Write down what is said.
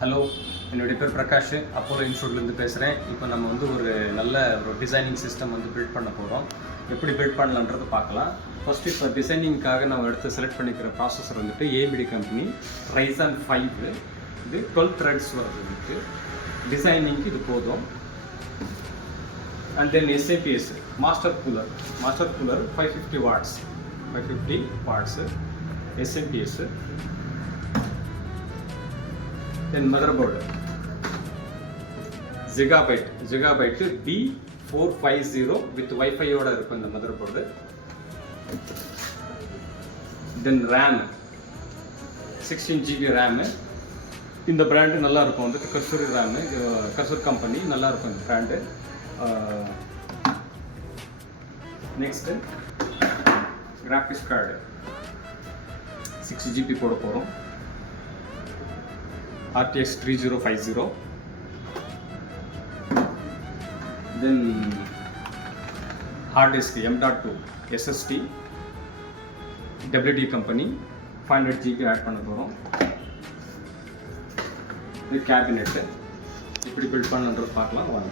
Hello, என்னுடைய பேர் Prakash. Apollo இன்ஸ்டியூட்லேருந்து பேசுகிறேன். இப்போ நம்ம ஒரு நல்ல டிசைனிங் சிஸ்டம் பில்ட் பண்ண போகிறோம். எப்படி பில்ட் பண்ணலான்றது பார்க்கலாம். ஃபஸ்ட்டு இப்போ டிசைனிங்காக நம்ம செலக்ட் பண்ணிக்கிற ப்ராசஸர் AMD கம்பெனி Ryzen 5. இது 12 த்ரெட்ஸ் வருது. டிசைனிங்க்கு இது போதும். And then SAPS master cooler 550 watts SAPS. Then motherboard gigabyte B450 with வைஃபையோட இருக்கும் இந்த motherboard. Then RAM 16 GB RAM. இந்த பிராண்டு நல்லா இருக்கும். கர்சர் ரேமு, கர்சர் கம்பெனி நல்லா இருக்கும் இந்த brand. Next graphics card 6 GB போட போகிறோம். RTX 3050. Then hard disk M.2 SSD WD company 500 GB add பண்ண போகிறோம். இது கேபினெட்டு எப்படி பில்ட் பண்ணுறது பார்க்கலாம் வாங்க.